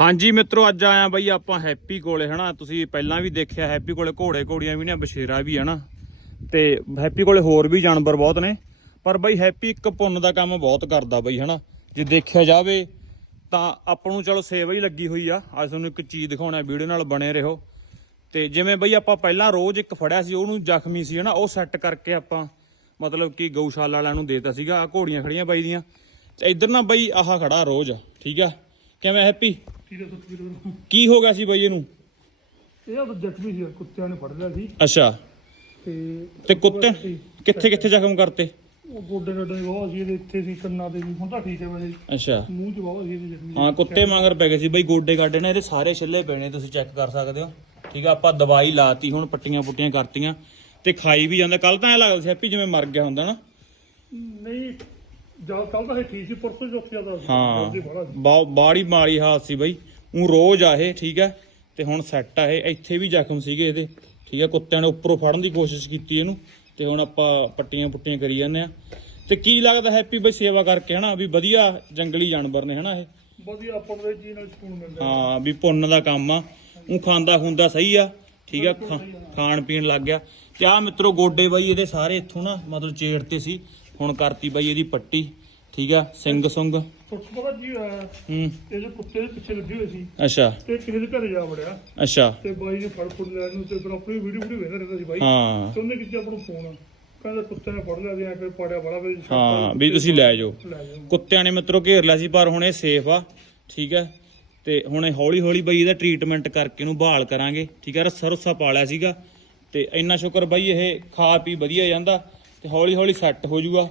ਹਾਂਜੀ ਮਿੱਤਰੋ, ਅੱਜ ਆਇਆ ਬਈ ਆਪਾਂ ਹੈਪੀ ਕੋਲੇ, ਹਨਾ? ਤੁਸੀਂ ਪਹਿਲਾਂ ਵੀ ਦੇਖਿਆ, ਹੈਪੀ ਕੋਲੇ ਘੋੜੇ ਘੋੜੀਆਂ ਵੀ ਨੇ ਬਸ਼ੇਰਾ ਵੀ ਹਨਾ? ਤੇ ਹੈਪੀ ਕੋਲੇ ਹੋਰ ਵੀ ਜਾਨਵਰ ਬਹੁਤ ਨੇ, ਪਰ ਬਈ ਹੈਪੀ ਇੱਕ ਪੁੰਨ ਦਾ ਕੰਮ ਬਹੁਤ ਕਰਦਾ ਬਈ, ਹਨਾ? ਜੇ ਦੇਖਿਆ ਜਾਵੇ, ਤਾਂ ਆਪਾਂ ਨੂੰ ਚਲੋ ਸੇਵਾ ਹੀ ਲੱਗੀ ਹੋਈ ਆ। ਅੱਜ ਤੁਹਾਨੂੰ ਇੱਕ ਚੀਜ਼ ਦਿਖਾਉਣਾ, ਵੀਡੀਓ ਨਾਲ ਬਣੇ ਰਹੋ। ਤੇ ਜਿਵੇਂ ਬਈ ਆਪਾਂ ਪਹਿਲਾਂ ਰੋਜ਼ ਇੱਕ ਫੜਿਆ ਸੀ, ਉਹਨੂੰ ਜ਼ਖਮੀ ਸੀ, ਹਨਾ? ਉਹ ਸੈੱਟ ਕਰਕੇ ਆਪਾਂ ਮਤਲਬ ਕਿ ਗਊਸ਼ਾਲਾ ਵਾਲਿਆਂ ਨੂੰ ਦੇਤਾ ਸੀਗਾ। ਆ ਘੋੜੀਆਂ ਖੜੀਆਂ ਬਾਈ ਦੀਆਂ। ਤੇ ਇੱਧਰ ਨਾ ਬਈ ਆਹ ਖੜਾ ਰੋਜ਼, ਠੀਕ ਆ? ਕਿਵੇਂ ਹੈਪੀ? ਕੀ ਹੋ ਗਿਆ ਸੀ ਬਈ ਇਹਨੂੰ? ਇਹ ਤਾਂ ਜ਼ਖਮੀ ਸੀ ਕੁੱਤਿਆਂ ਨੇ ਫੜ ਲਿਆ ਸੀ। ਅੱਛਾ। ਤੇ ਤੇ ਕੁੱਤੇ ਕਿੱਥੇ ਕਿੱਥੇ ਜ਼ਖਮ ਕਰਤੇ? ਉਹ ਗੋਡੇ ਗੋਡੇ ਬਹੁਤ ਸੀ ਇਹਦੇ ਇੱਥੇ ਸੀ ਕੰਨਾਂ ਤੇ ਵੀ ਹੁਣ ਤਾਂ ਠੀਕ ਹੈ ਵੈਸੇ ਅੱਛਾ। ਮੂੰਹ 'ਚ ਬਹੁਤ ਸੀ ਇਹਦੇ ਜ਼ਖਮੀ ਹਾਂ ਕੁੱਤੇ ਮਗਰ ਪੈ ਗਏ ਸੀ ਬਈ ਗੋਡੇ ਗਾਡੇ ਨੇ ਇਹਦੇ ਸਾਰੇ ਛਿੱਲੇ ਪਏ ਨੇ ਤੁਸੀਂ ਚੈੱਕ ਕਰ ਸਕਦੇ ਹੋ। ਠੀਕ ਆ ਆਪਾਂ ਦਵਾਈ ਲਾਤੀ ਹੁਣ ਪੱਟੀਆਂ ਪੁੱਟੀਆਂ ਕਰਤੀਆਂ। ਤੇ ਖਾਈ ਵੀ ਜਾਂਦਾ ਕੱਲ ਤਾਂ ਐ ਲੱਗਦਾ ਸੀ ਹੈਪੀ ਜਿਵੇਂ ਮਰ ਗਿਆ ਹੁੰਦਾ ਨਾ। ਨਹੀਂ ਜਦ ਕੱਲ ਤਾਂ ਇਹ ਠੀਕ ਸੀ ਪਰਸੋਂ ਚੌਥ ਜ਼ਿਆਦਾ ਸੀ। ਹਾਂ। ਬੜਾ ਸੀ। ਬਾ- ਬਾੜੀ ਮਾਰੀ ਹਾਲ ਸੀ ਬਈ। ਉਹ ਰੋਜ਼ ਆ ਇਹ ਠੀਕ ਹੈ ਤੇ ਹੁਣ ਸੈੱਟ ਆ ਇਹ। ਇੱਥੇ ਵੀ ਜ਼ਖਮ ਸੀਗੇ ਇਹਦੇ ਠੀਕ ਹੈ ਕੁੱਤਿਆਂ ਨੇ ਉੱਪਰੋਂ ਫੜਨ ਦੀ ਕੋਸ਼ਿਸ਼ ਕੀਤੀ ਇਹਨੂੰ ਤੇ ਹੁਣ ਆਪਾਂ ਪੱਟੀਆਂ ਪੁੱਟੀਆਂ ਕਰੀ ਜਾਂਦੇ ਆ। ਤੇ ਕੀ ਲੱਗਦਾ ਹੈਪੀ ਬਈ ਸੇਵਾ ਕਰਕੇ ਹਨਾ ਵੀ ਵਧੀਆ ਜੰਗਲੀ ਜਾਨਵਰ ਨੇ ਹਨਾ ਇਹ? ਵਧੀਆ ਆਪਾਂ ਨੂੰ ਚੀਜ਼ ਨਾਲ ਸਕੂਨ ਮਿਲਦਾ। ਹਾਂ ਵੀ ਪੁੰਨ ਦਾ ਕੰਮ ਆ। ਉਹ ਖਾਂਦਾ ਖੁੰਦਾ ਸਹੀ ਆ ਠੀਕ ਆ? ਖਾਣ ਪੀਣ ਲੱਗ ਗਿਆ। ਤੇ ਆ ਮਿੱਤਰੋ ਗੋਡੇ ਬਾਈ ਇਹਦੇ ਸਾਰੇ ਇੱਥੋਂ ਨਾ ਮਤਲਬ ਚੇੜ ਤੇ ਸੀ। ਹੁਣ ਕਰਤੀ ਬਾਈ ਇਹਦੀ ਪੱਟੀ ਠੀਕ ਆ ਸਿੰਘ ਸੁੰਗ। ਤੁਹਾਨੂੰ ਪਤਾ ਹੂੰ। ਜੋ ਕੁੱਤੇ ਦੇ ਪਿੱਛੇ ਲੱਗੇ ਹੋਏ ਸੀ। ਅੱਛਾ। ਤੇ ਕਿਸੇ ਦੇ ਘਰੇ ਜਾ ਵੜਿਆ। ਅੱਛਾ। ਤੇ ਬਾਈ ਨੇ ਫੜ ਫੁੜ ਲਿਆ ਇਹਨੂੰ ਤੇ ਫਿਰ ਆਪਣੀ ਵੀਡੀਓ ਵੀਡੀਓ ਵੇਖਦਾ ਰਹਿੰਦਾ ਸੀ ਬਾਈ। ਹਾਂ। ਤੇ ਉਹਨੇ ਕਿਤੇ ਆਪਾਂ ਨੂੰ ਫੋਨ। ਕਹਿੰਦਾ ਕੁੱਤੇ ਨੇ ਫੜ ਲਿਆ ਐ ਕੇ ਪਾੜਿਆ ਬੜਾ ਵੀ ਹਾਂ ਵੀ ਤੁਸੀਂ ਲੈ ਜਾਓ। ਲੈ ਜਾਓ। ਕੁੱਤਿਆਂ ਨੇ ਮਿੱਤਰੋ ਘੇਰ ਲਿਆ ਸੀ ਪਰ ਹੁਣ ਇਹ ਸੇਫ ਆ ਠੀਕ ਹੈ ਤੇ ਹੁਣ ਇਹ ਹੌਲੀ ਹੌਲੀ ਬਈ ਇਹਦਾ ਟ੍ਰੀਟਮੈਂਟ ਕਰਕੇ ਇਹਨੂੰ ਬਹਾਲ ਕਰਾਂਗੇ ਠੀਕ ਹੈ ਰੱਸਾ ਰੁੱਸਾ ਪਾਲਿਆ ਸੀਗਾ। ਤੇ ਇੰਨਾ ਸ਼ੁਕਰ ਬਈ ਇਹ ਖਾ ਪੀ ਵਧੀਆ ਜਾਂਦਾ। ਤੇ ਹੌਲੀ ਹੌਲੀ ਸੈੱਟ ਹੋ ਜਾਊਗਾ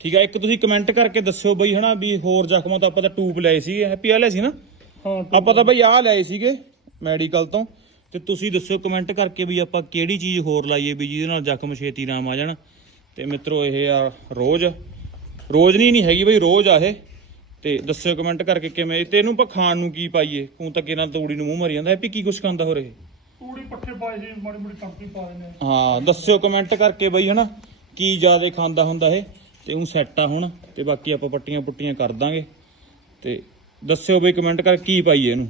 ਠੀਕ ਹੈ ਇੱਕ ਤੁਸੀਂ ਕਮੈਂਟ ਕਰਕੇ ਦੱਸਿਓ ਬਈ ਹਨਾ ਵੀ ਹੋਰ ਜ਼ਖਮਾਂ ਤੋਂ ਆਪਾਂ ਤਾਂ ਟੂਬ ਲਏ ਸੀਗੇ ਹੈਪੀ ਵਾਲੇ ਸੀ ਨਾ? ਹਾਂ ਆਪਾਂ ਤਾਂ ਬਈ ਆਹ ਲਏ ਸੀਗੇ ਮੈਡੀਕਲ ਤੋਂ। ਤੇ ਤੁਸੀਂ ਦੱਸਿਓ ਕਮੈਂਟ ਕਰਕੇ ਵੀ ਆਪਾਂ ਕਿਹੜੀ ਚੀਜ਼ ਹੋਰ ਲਾਈਏ ਵੀ ਜਿਹਦੇ ਨਾਲ ਜ਼ਖਮ ਛੇਤੀ ਨਾ ਆ ਜਾਣ। ਤੇ ਮਿੱਤਰੋ ਇਹ ਆ ਰੋਜ਼। ਰੋਜ਼ ਨਹੀਂ ਨਹੀਂ ਹੈਗੀ ਬਈ ਰੋਜ਼ ਆ ਇਹ। ਤੇ ਦੱਸਿਓ ਕਮੈਂਟ ਕਰਕੇ ਕਿਵੇਂ। ਤੇ ਇਹਨੂੰ ਆਪਾਂ ਖਾਣ ਨੂੰ ਕੀ ਪਾਈਏ? ਤੂੰ ਤਾਂ ਕਿਹਨਾਂ ਤੂੜੀ ਨੂੰ ਮੂੰਹ ਮਰੀ ਜਾਂਦਾ। ਹੈਪੀ ਕੀ ਕੁਛ ਖਾਂਦਾ ਹੋ ਰਹੇ ਤੂੜੀ ਪੱਠੇ ਪਾਏ ਸੀ ਮਾੜੀ ਮਾੜੀ ਕੰਪਨੀ ਪਾ ਦਿੰਦੇ ਆ। ਹਾਂ ਦੱਸਿਓ ਕਮੈਂਟ ਕਰਕੇ ਬਈ ਹਨਾ। ਕੀ ਜ਼ਿਆਦਾ ਖਾਂਦਾ ਹੁੰਦਾ ਇਹ? ਤੇ ਉਹ ਸੈੱਟ ਆ ਹੁਣ, ਤੇ ਬਾਕੀ ਆਪਾਂ ਪੱਟੀਆਂ ਪੁੱਟੀਆਂ ਕਰ ਦਾਂਗੇ। ਤੇ ਦੱਸਿਓ ਬਈ ਕਮੈਂਟ ਕਰ ਕੀ ਪਾਈਏ ਇਹਨੂੰ?